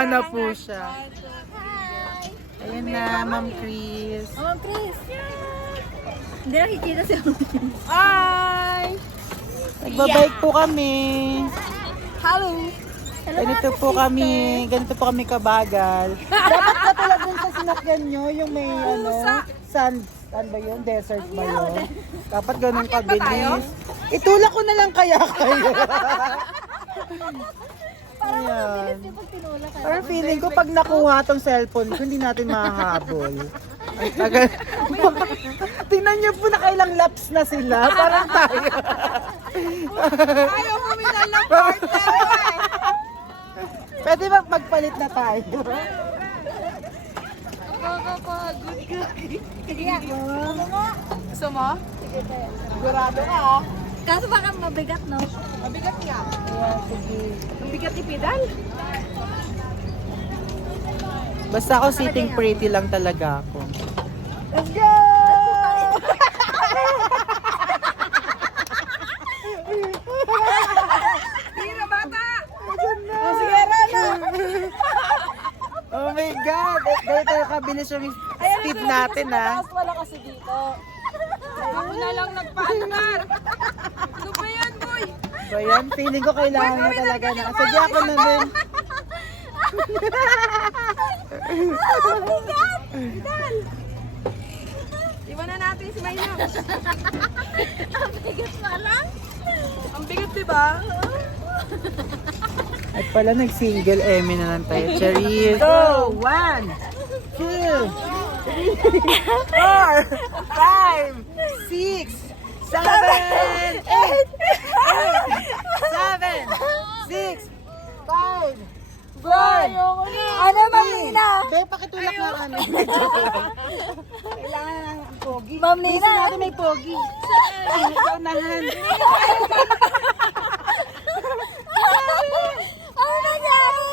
Natuwa na po siya. Ayun na, Ma'am Chris. Ma'am Chris. Hindi nakikita siya. Hi! Nagbabike po kami. Hello! Ganito po kami kabagal. Dapat katulad dun sa sinakyan nyo, yung may sand ba yun? Desert ba yun? Dapat ganun kabilis. Itulak ko na lang kaya kayo. Parang Ayan. mabilis yung pag tinulak. Parang feeling ko pag nakuha tong cellphone ko, hindi natin mahahabol. Ang tagal. Tingnan niyo po, nakailang laps na sila. Parang tayo. Ayaw mo minal ng partner eh! Pwede ba magpalit na tayo? Nakakapagod ka. Sige nga. Ano nga? Gusto mo? Sigurado ka ah. Kaso baka mabigat, no? Mabigat nga. Ayan, sige. Ang bigat ni Pidal. Basta ako sitting pretty lang talaga ako. Let's go! Sige na bata! Oh, sige, Rana! Oh my God! Dahil tayo kabilis yung speed natin, ha? Wala kasi dito. Ako na lang nagpaandar. Ano ba yan, boy? So yan, feeling ko kailangan na talaga na. Sige, ako na din. Iwan na natin si Maynam. Ang bigat pala. Ang bigat, diba? At pala nag-single Emmy na lang tayo. Cherise! Go! 1, 2, 3, 4, 5, 6, 7, 8, 7, 6, 5, 4, Ano, Ma'am Nina? Be, pakitulak na ano. Kailangan ng pogi. Ma'am Nina. Bisa natin may pogi. Ikaw nahan. Ano nangyari?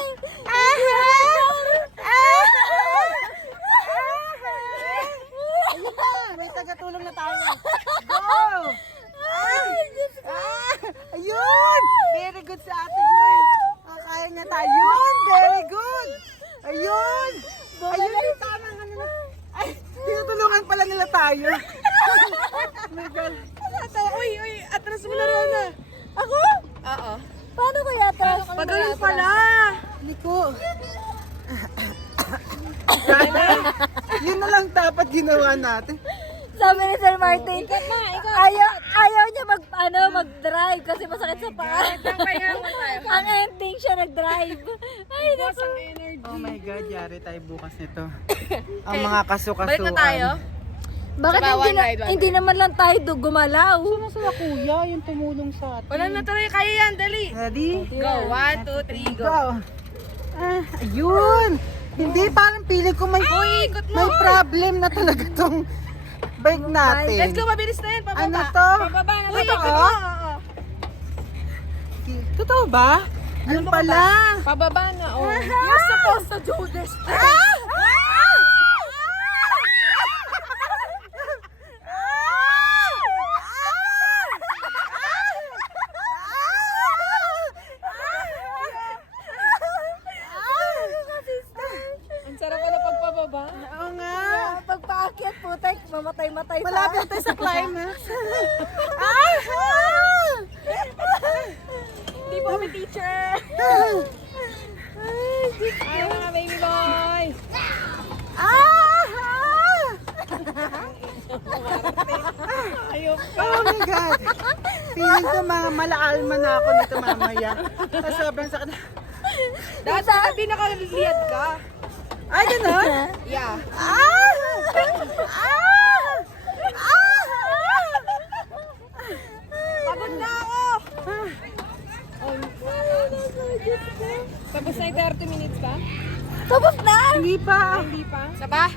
Ayun na, may tagatulong na tayo. Go! Ayun! Very good sa ate girl. Kaya niya tayo. Ayun! Very good! Ayun! Ayun yung tamang ano na. Ay, tinutulungan pala nila tayo. Oh my God. Uy, atras mo na rin na. Ako? Oo. Paano kaya taas? Pagaling pala. Nico. Yun na lang dapat ginawa natin. Sabi ni Sir Martin, ayaw niya mag-drive kasi masakit sa paa. Ang ending siya nag-drive. Ay, naku. Oh my God, yari tayo bukas nito. Ang mga kasukasuan. Balik na tayo. Bakit Sabawan, hindi, ride, one. hindi naman lang tayo gumalaw? Sino sila kuya yung tumulong sa atin? Wala na tuloy. Kaya yan. Dali. Ready? Go. 1, 2, 3, go. Go! Ayun! Hindi, parang feeling ko may, ikot mo. may problem na talaga tong bike natin. Let's go. Mabilis na yan. Pababa. Ano to? Pababa na tayo. Totoo? Ikot mo. Oo. Totoo ba? Yun pala. Pababa na. Oh. You're supposed to do this. Ang sarap pala pagpababa. Oo nga. Pagpaakyat po, mamatay-matay pa. Malapit tayo sa climax. Hindi po kami teacher. Ay, mga baby boy. Ayop ka. Oh my God. Feeling ko mga malaalma na ako nito mamaya. Sa sobrang sakit. Dati pinakaliyad ka. Ay, gano'n? Yeah. Pagod na ako. Tapos na yung 30 minutes pa? Tapos na! Hindi pa. Hindi pa? Saba?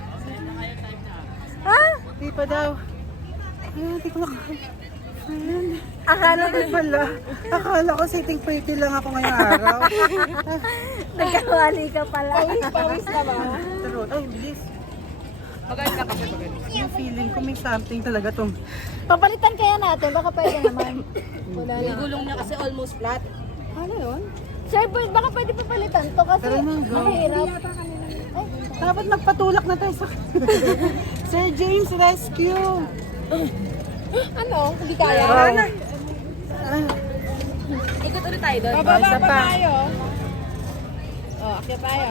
Ha? Hindi pa daw. Ay, hindi ko Akala Ano pala? Akala ko sitting pretty lang ako ngayong araw. nagkawali ka pala. Pawis na ba? Pero, ay, bilis. Maganda kasi maganda. Yung feeling ko may something talaga tong... Papalitan kaya natin, baka pwede naman. Yung gulong niya kasi almost flat. Ano yun? Sir, baka pwede papalitan to kasi Tara na, go. mahirap. Dapat magpatulak na tayo sa... Sir James Rescue! Ano? Hindi kaya? Tara na! Ikot ulit tayo doon. Bababa Isa pa pa. tayo. Oh, akyat tayo.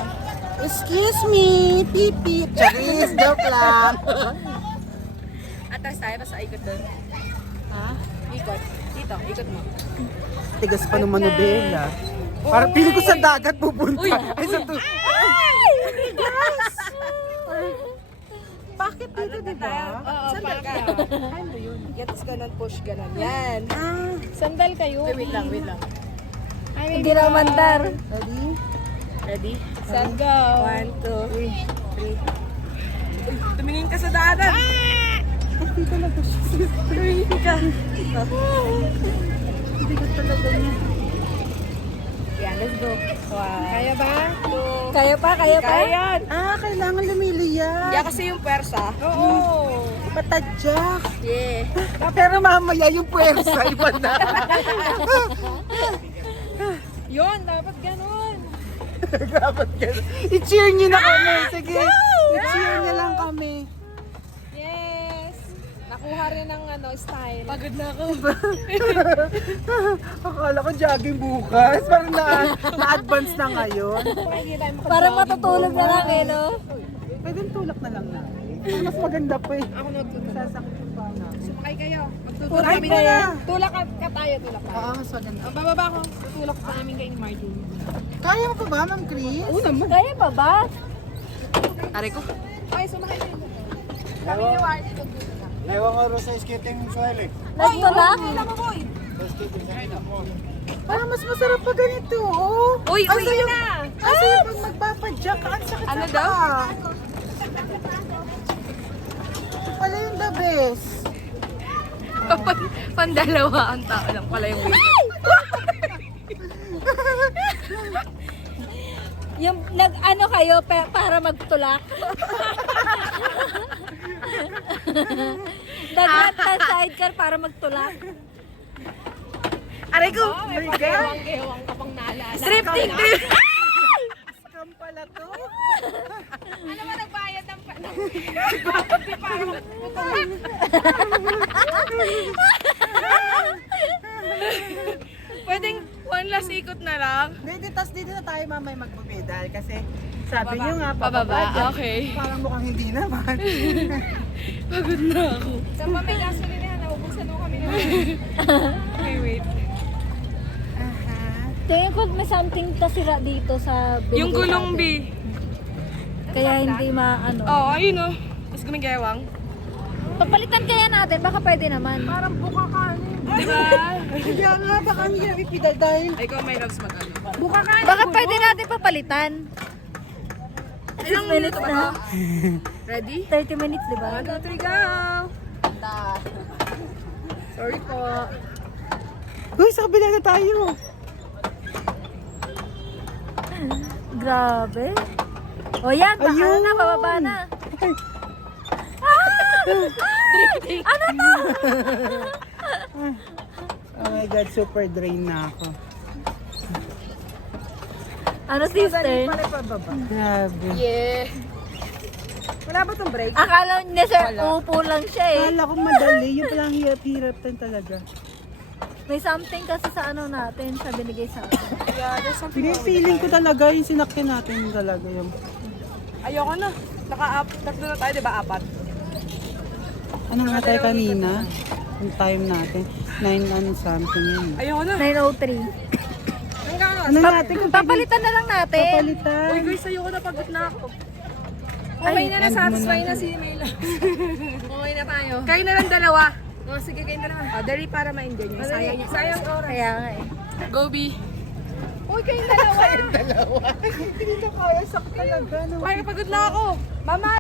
Excuse me, pipi. Charis, joke lang. Atras tayo, basta ikot doon. Ha? Ikot. Dito, ikot mo. Tigas pa ng manubela. Parang pili ko sa dagat pupunta. Uy! Ay, sa to. Bakit dito, di ba? Oo, baka. Ano yun? Yatas ganun, push ganun. Yan. Ah, Sandal kayo. Wait lang, wait lang. Hindi na mandar. ready? Ready? Set, go. 1, 2, 3. Uy, tumingin ka sa daanan. Dito na to. Tumingin ka. Hindi ko talaga niya. Yan, let's go. Wow. Kaya ba? 2. Kaya pa, kaya pa. Kaya yan. Ah, kailangan lumiliya. Yan kasi yung persa. Oo. Patadyak. Yeah. Pero mamaya yung puwersa, iba na. Yun, dapat ganun. Dapat ganun. I-cheer nyo na kami. Sige, i-cheer nyo lang kami. Yes. Nakuha rin ng style. Pagod na ako. Akala ko jogging bukas. Parang na-advance na ngayon. Para matutulog na lang eh, no? Pwede tulak na lang na. Mas maganda pa eh. Ako nagtutulak. Sasakit yung pana. Sumakay kayo. Magtutulak Tulak kami na. Tulak ka tayo, tulak tayo. Oo, mas maganda. Ang bababa ko, tutulak pa namin kayo ni Martin. Kaya mo pa ba, Ma'am Chris? Kaya pa ba? Aray ko. Ay, sumakay kayo. Kami ni Martin nagtutulak. Ewan ko rin sa skating soil eh. Nagtulak? Wala mo, boy. Sa skating soil. Parang mas masarap pa ganito, oh. Uy, Ang uy, sayo- na. Ang sayo pag magpapadyak, ang sakit Ano sa daw? paa. Wala yung the best. Pandalawa ang tao lang pala yung wait. Yung nag-ano kayo para magtulak? Nag-rent na sidecar para magtulak? Aray ko! my God. Gewang ka pang naalala. Drifting! Scam pala to. Ano ba nagbayad ng Pwedeng one last ikot na lang? Dito na tayo mamay magpapedal kasi sabi niyo nga Pababa, pababa. okay. Parang mukhang hindi naman. Pagod na ako. Sa may gasolina na, naubusan mo kami naman. Okay, wait. Tingin ko may something tasira dito sa building Yung gulong B. natin. Kaya hindi maano. Oo, ayun o. Mas gumigewang. Papalitan kaya natin, baka pwede naman. Parang buka ka. Diba? Kaya nga baka hindi na ipidal dahil Ay, ikaw may loves mag-ano. buka ka. Baka pwede natin papalitan. 6 minutes na. Ready? 30 minutes, di ba? 1, 2, 3, go! Sorry po. Uy, sa kabila na tayo. Grabe. O yan, baka Ayun. na, bababa na. Ay, Ano to? oh my God, super drain na ako. Ano, sister? Grabe. Yeah. Wala ba tong break? Akala niya, sir, upo lang siya eh. Kala ko madali. Yung palang hirap-hirap din talaga. May something kasi sa ano natin, sa binigay sa atin. Yeah, there's something Hindi, wrong with feeling the ko talaga yung sinakyan natin talaga yung... car. Ayoko na. Tatlo na tayo, di ba? 4. Ano nga tayo kanina? Yung time natin. 9 ano something yun. Ayoko na. 9:03. Ano natin kung Papalitan na lang natin. papalitan? Uy guys, ayoko na, pagod na ako. Okay na, nasatisfy na si Mila. Okay na tayo. Kain na lang dalawa. O, sige, kain na lang. O, dali para ma-enjoy niya. Sayang niya. Sayang oras. Kaya nga eh. Go, B. Uy, kain dalawa. Dalawa. Hindi na kaya, sakit talaga. Ay, pagod na ako. Mama!